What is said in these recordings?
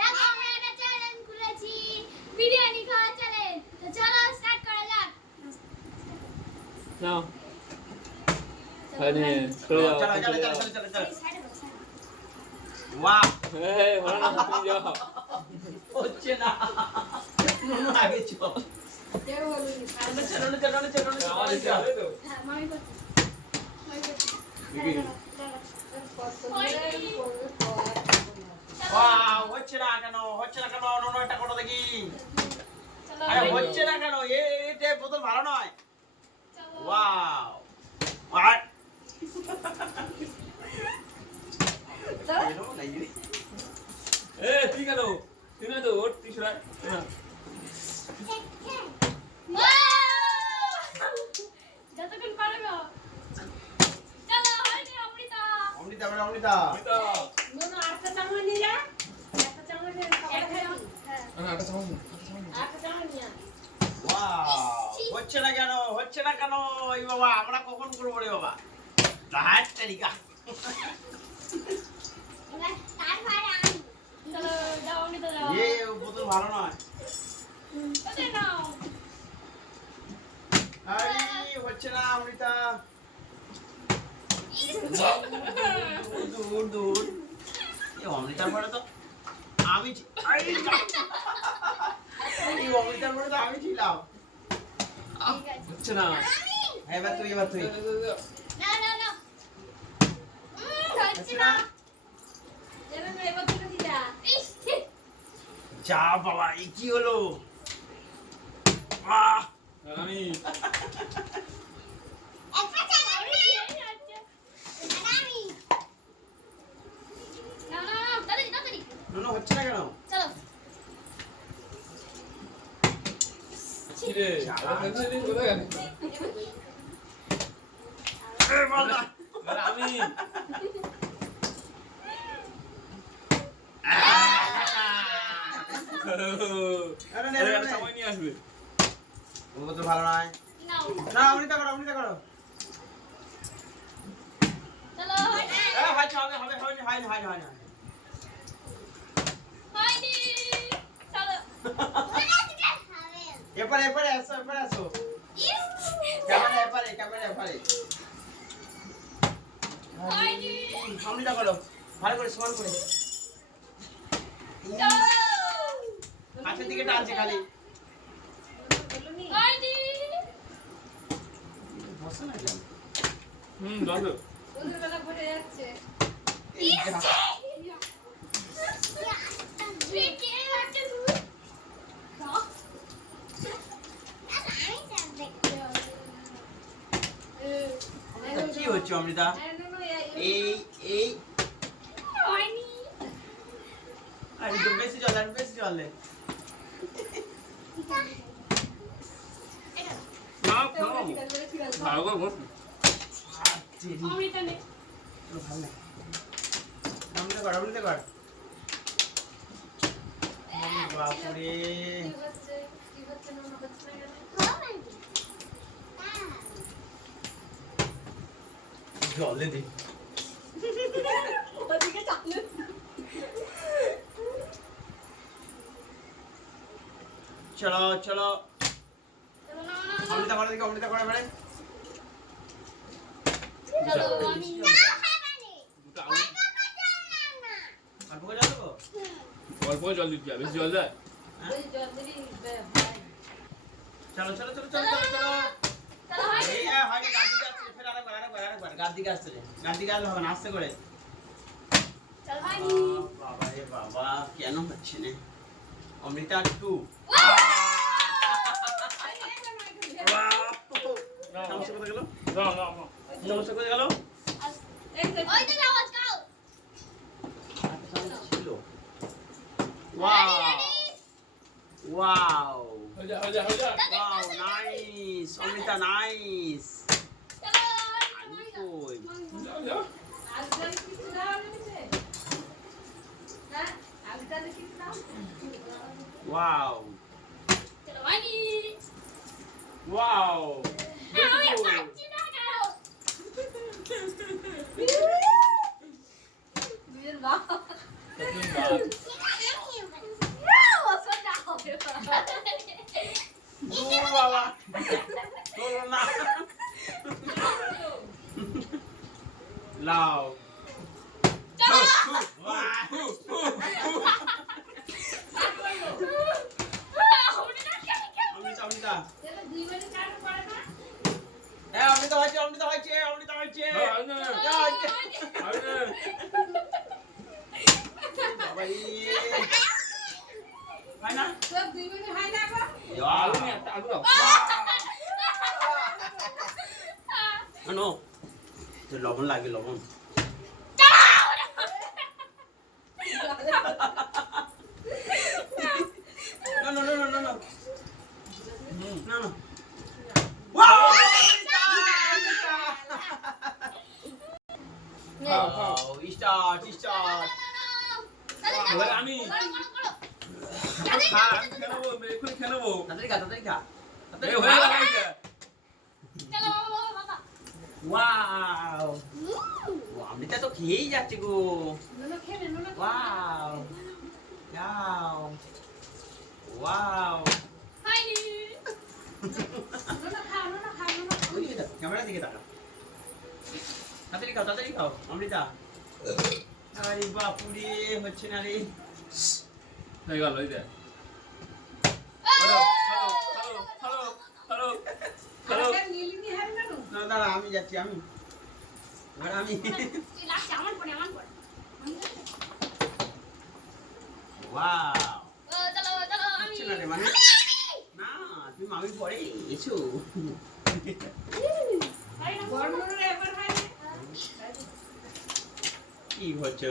দেখো আমরা একটা চ্যালেঞ্জ খুলেছি বিরিয়ানি খাওয়া চ্যালেঞ্জ তো চলো স্টার্ট করা যাক নাও আরে চলে যাও চলো সাইডে বসো वाह এই ভালো না তুমি যাও হচ্ছে না নুনু আগে চল চলো আমাদের যাবে তো হ্যাঁ মামি করতে वाह হচ্ছে না কেন নুনু এটা করো দেখি আরে হচ্ছে না কেন এটা বোতল ভালো নয় वाह আর এ ঠিক আছে তুমি তো ওর তিসরা যতক্ষণ পারবে চলো হয়নি অমৃতা অমৃতা আমি তো নুনু আটটা চামচ নিয়ে যা একটা চামচ নিয়ে খাবার খাই আমি আটা চামচ আটটা চামচ নিয়ে वाह হচ্ছে না কেন এই বাবা আমরা কখন করব রে বাবা রাত তারিকা এবার তারপরে আমি চলো যাও অমৃতা যাও এই বোতল ভালো নয় ওকে নাও আরে হচ্ছে না অমৃতা দূর এই অমৃতার পরে তো আমি এই অমৃতার পরে তো আমি ছিলাম ঠিক আছে হচ্ছে না এবার তুই না না না হচ্ছে না এবার এবার তুই দিদা ইস যা বাবা এই কি হলো আহ আমি একটা চামচ নিয়ে যাচ্ছে আমি না না তাড়াতাড়ি নুনু হচ্ছে না কেন চলো ছিড়ে আরে টেনশন নেই কোথায় গেল এ বাবা আরে আমি আরে নে আরে নে, একটা নে সময় নিয়ে আসবে ও তো ভালো নয় নাও না অমৃতা করো চলো হয়নি এ হয়নি হয়নি চলো এপারে আসো ক্যামেরা এপারে হয়নি অমৃতা করো ভালো করে সমান করে হাতের দিকে টানছে খালি হয়নি বসো না কেন দাদু ওদের বেলা ঘুরে যাচ্ছে এই যা। কি হচ্ছে অমৃতা আরে নুনু এই আর একটু বেশি জল দে না খাও ভালো করে বস অমৃতা নে ভালো না অমৃতা কর বাপুরে কি হচ্ছে নুনু হচ্ছে না জলে দে ওদিকে চাপলে চলো অমৃতা করে এবারে চলো আমি দুটো আলু অল্প করে জল দেবো অল্প জল দিতে হবে বেশি জল দেয় ওই জল দিবি চলো চলো হয়নি এই হয়নি গাছ দিকে আসছে গাছ দিকে আসলে হবে না আস্তে করে চলো হয়নি বাবা রে বাবা কেন হচ্ছে না অমৃতা টু সমস্যা কোথায় গেল সমস্যা কোথায় গেল এই তো ওই তো আওয়াজ কাও ছিল ওয়াও হয়ে যা ওয়াও নাইস অমৃতা নাইস চলো আলু কই আজকাল কিছু দাও নিচে হ্যাঁ আজকাল কিছু দাও ওয়াও চলো হয়নি ওয়াও আমি পাচ্ছি না কাও দুজন বাপ বাপ বাবাই হয় না তোর 2 মিনিট হয় না গো? আলু নিয়ে একটা আলু দাও নো তো লবণ লাগে লবণ No, no, no, no, no, no. No, no. Wow! Start, start. এবার আমি খা আমি খেয়ে নেবো এক্ষুনি খেয়ে নেবো তাড়াতাড়ি খা, তাড়াতাড়ি খা। এই হয়ে গেল এইটা Wow! অমৃতা তো খেয়েই যাচ্ছে গো। নুনো খেয়ে নে, নুনো খেয়ে নে। Wow! Wow! Wow! নুনো খাও, নুনো খাও, নুনো খাও। ওই দিকে তাকা, ক্যামেরার দিকে তাকা। তাড়াতাড়ি খাও, অমৃতা। আরে বাপুরে হচ্ছে না রে। হয়ে গেল এই দেখ hello hello hello hello hello আরে নীলিনী হার না নু? না দাঁড়া আমি যাচ্ছি আমি। এবার আমি। Wow! হচ্ছে না রে মানে? না তুমি মামি পরে এসো। বড় নুনোর একবার হয় না? কি হচ্ছে?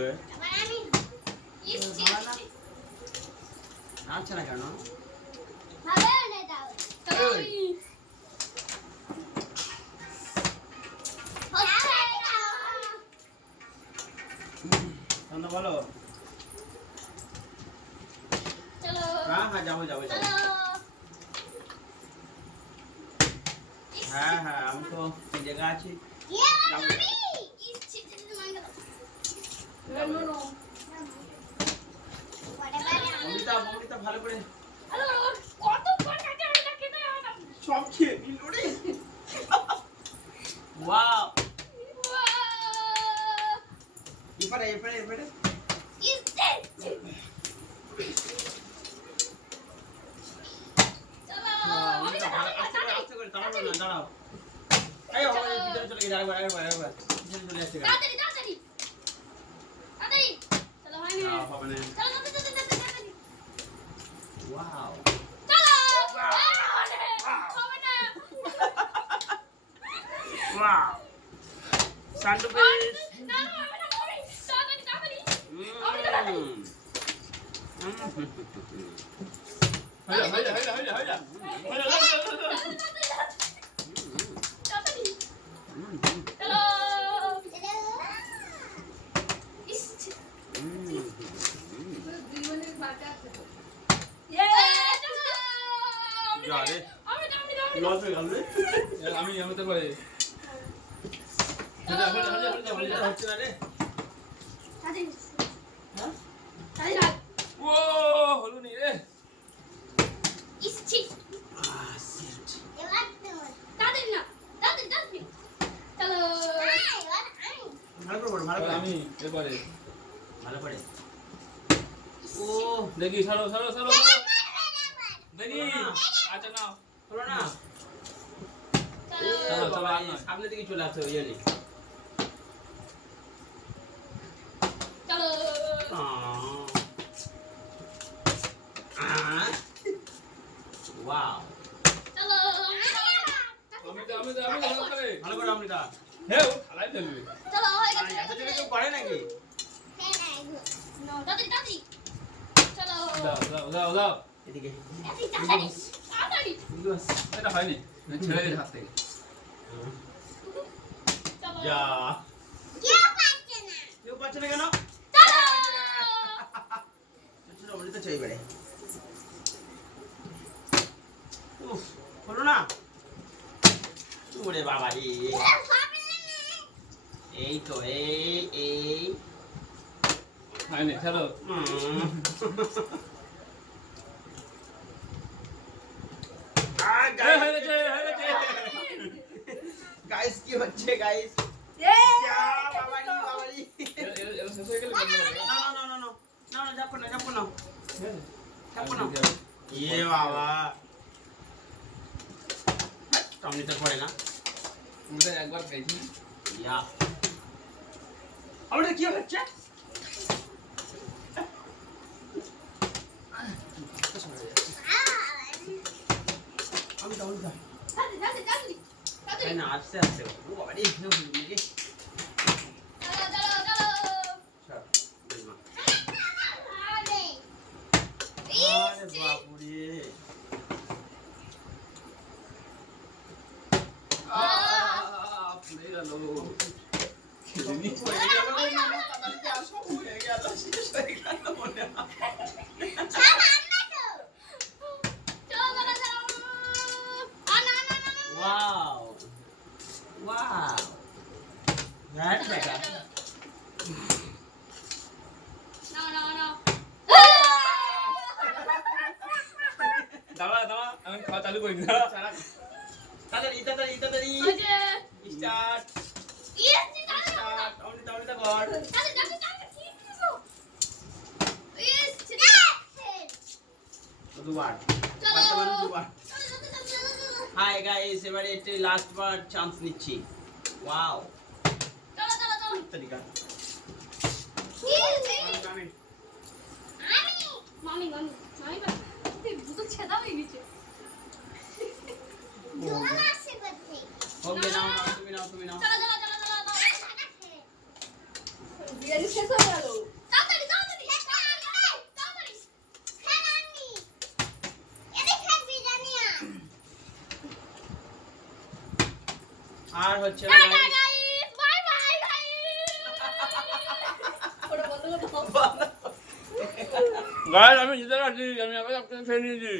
আচ্ছা না কেন? তোমরা বলো। হ্যাঁ হ্যাঁ যাবো যাবো যাবো। হ্যাঁ হ্যাঁ আমি তো এই জায়গা আছি। এবার নুনো। অমৃতা অমৃতা ভালো করে কতক্ষণ কাটে আমি খেতে হবে না সব খেয়ে নিল রে। ওয়াও এবারে এবারে এবারে অমৃতা ভালো আস্তে করে তাড়াবো না দাঁড়াও। এই আমার ভিতরে চলে গেছে আরেকবার আরেকবার ভিতরে চলে আসছে গাড়ি। না হবে না। ওয়াও ওয়াও স্যান্ডউইচ হয়ে যা হয়ে যা হয়ে যা হয়ে যা হয়ে যা তোর 2 মিনিট বাকি আছে তো। যা রে লস হয়ে গেল রে। আমি তো করে হয়ে যা হয়ে যা হয়ে যা হয়ে যা হচ্ছে না রে। ও হলো নি রে ভালো করে ভালো করে আমি এবারে ভালো করে। ও দেখি ছাড়ো ছাড়ো ছাড়ো দেখি আচ্ছা নাও হলো না। চলো, চলো, আর নয়। সামনে দিকে চলে আসছে ওই জন্য। ওয়াও আমি ভালো করে ভালো করে অমৃতা। হে ও থালাই ফেলবে এত জোরে কেউ করে নাকি? দাও দাও দাও দাও এদিকে এটা হয়নি ছেড়ে দিন হাত থেকে যা কেউ পাচ্ছে না কেন? চলো অমৃতা চাই বেড়ে। উফ হলো না। ওরে বাবা রে। এই তো এই হয়নি চলো গাইস কি হচ্ছে গাইস? একবার খাইছি কি হচ্ছে? না আস্তে আস্তে ও বাবা রে নিজে চলো চলো চলো সব বেমা আরে আরে বাপুরে পুড়ে গেল Wow. Wow. That's better. দাঁড়া দাঁড়া আমি খাওয়া চালু করি না তাড়াতাড়ি স্টার্ট অমৃতা গড দুবার হাই গাইস এবারে একটু লাস্ট বার চান্স নিচ্ছি ওয়াও তরিকা ওকে নাও তুমি নাও বিরিয়ানি শেষ হয়ে গেল আর হচ্ছে না guys। ওটা বন্ধ করে দাও গাইস আমি জিতে গেছি আমি আবার একটা খেয়ে নিয়েছি